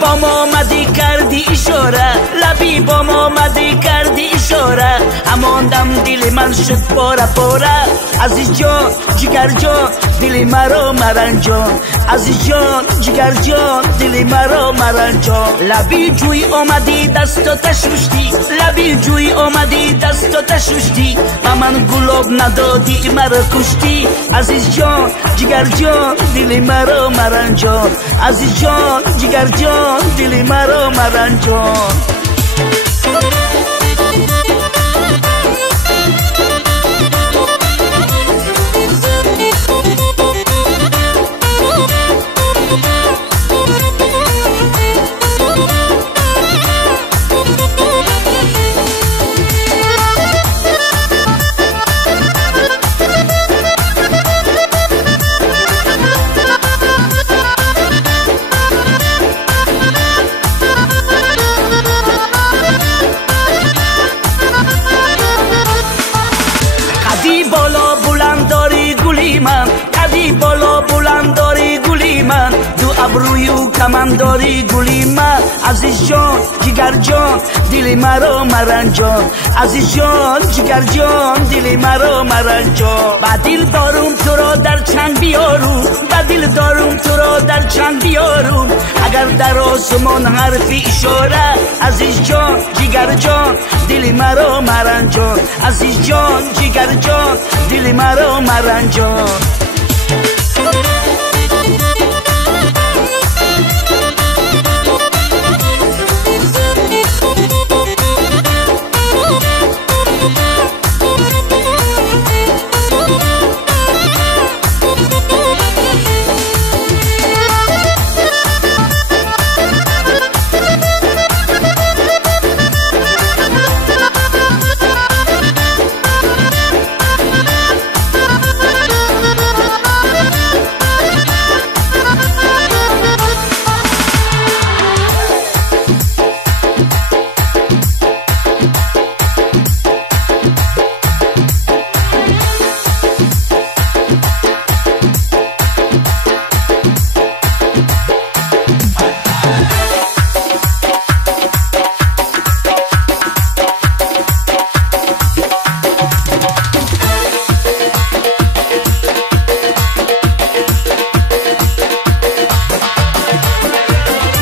با ما آمدی کردی اشاره، لبی با ما آمدی کردی اشاره، همان دم دل من شد پاره پاره. عزیز جان جگر جان دل مرا مرنجان، عزیز جان جگر جان دل مرا مرنجان. لبی جوی آمدی دستو تشوشتی، لبی جوی آمدی دستو تشوشتی، و من گلاب ندادی مرا کشتی. عزیز جان جگر جان دل مرا مرنجان، عزیز جان جگر جان دل مرا مرنجان. قدی بالا بلند داری گلی من، دو ابروی و کمن داری گلی من. عزیز جان جگر جان دل مرا مرنجان، عزیز جان جگر جان دل مرا مرنجان. با دل دارم تو را در چنگ بیارم، با دل دارم تو را در چنگ بیارم، اگر در آسمان حرفی اشاره. عزیز جان جگر جان دل مرا مرنجان، عزیز جان جگر جان دل مرا مرنجان.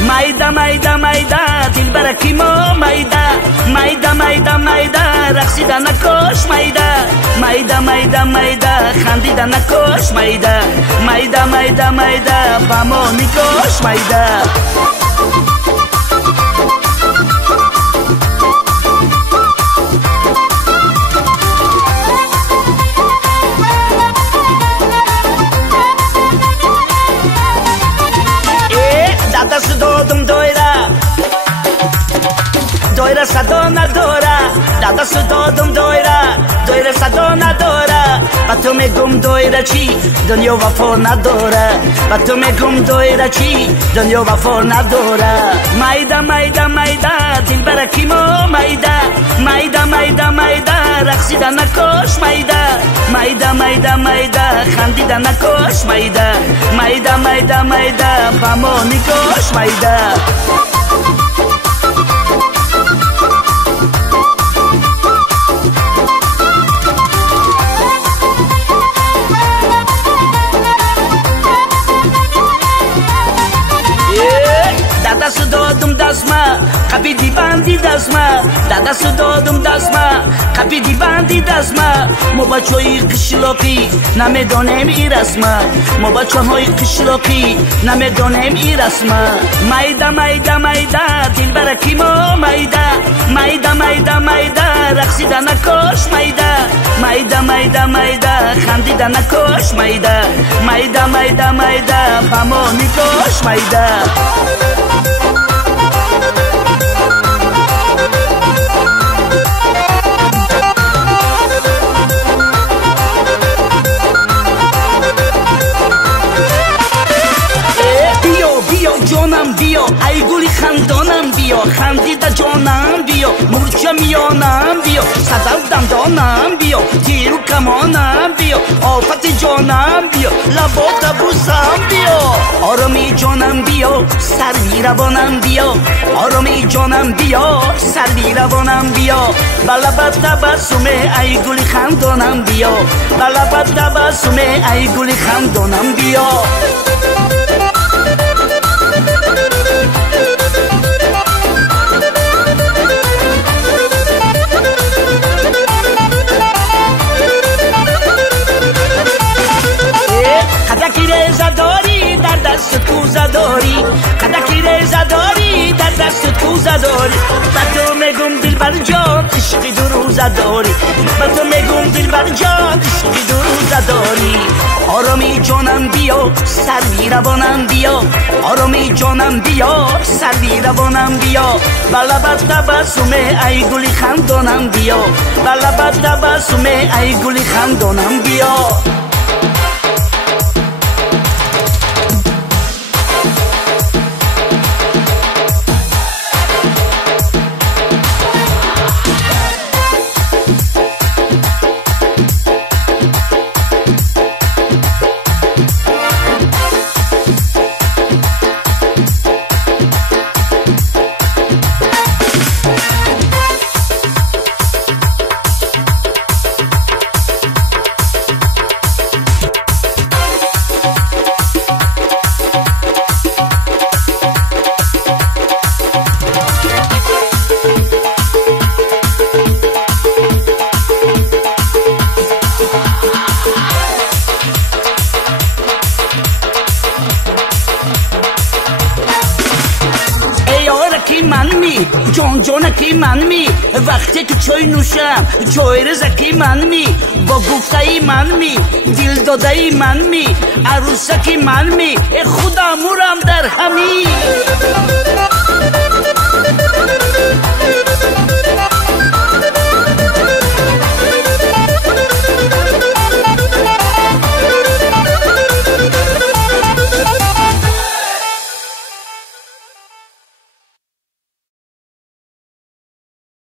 مایدا مایدا مایدا دل برکی ما مایدا، مایدا مایدا مایدا رقصیدن نکش مایدا، مایدا مایدا مایدا خندیدن نکش مایدا، مایدا مایدا مایدا با ما نکش مایدا. دست دادم دایره صدا نداره، دست دادم دایره صدا نداره. با تو میگم دایره چی دنیا وفا نداره، با تو میگم دایره چی دنیا وفا نداره. مایدا مایدا مایدا دل برکی ما مایدا، مایدا مایدا مایدا رقصیدن نکش مایدا، مایدا مایدا مایدا خندیدن نکش مایدا، مایدا مایدا مایدا با ما نکش مایدا. دست دادم دستما قبیدی بندی دستما، دست دادم دستما قبیدی بندی دستما. ما بچه های قشلاقی نمیدانیم ای رسما، ما بچه های قشلاقی نمیدانیم ای رسما. مایدا مایدا مایدا دل برکی ما مایدا، مایدا مایدا مایدا رقصیدن نکش مایدا، مایدا مایدا مایدا خندیدن نکش مایدا، مایدا مایدا مایدا با ما نکش مایدا. جانم بیا ای گلی خندانم بیا خندیده جانم بیا مورچه میانم بیا صدر دندانم بیا تیر و کمانم بیا آفت جانم بیا لبات بوسم بیا آرامی جانم بیا سر روانم بیا آرامی جانم بیا سر روانم بیا بلبت تبسم ای گلی خندانم بیا بلبت تبسم ای گلی خندانم بیا قدکی رزا داری در دست کوزه داری قدکی رزا داری در دست کوزه داری با تو میگم دلبر جان عشقی دو روزه داری با تو میگم دلبر جان عشقی دو روزه داری آرامی جانم بیا سر روانم بیا آرامی جانم بیا سر روانم بیا بلبت تبسم ای گلی خندانم بیا بلبت تبسم ای گلی خندانم بیا جان جانکی من می وقتی که چای نوشم چای رزکی من می با گفته ای من می دل داده ای من می عروسکی من می خدا مورم در همی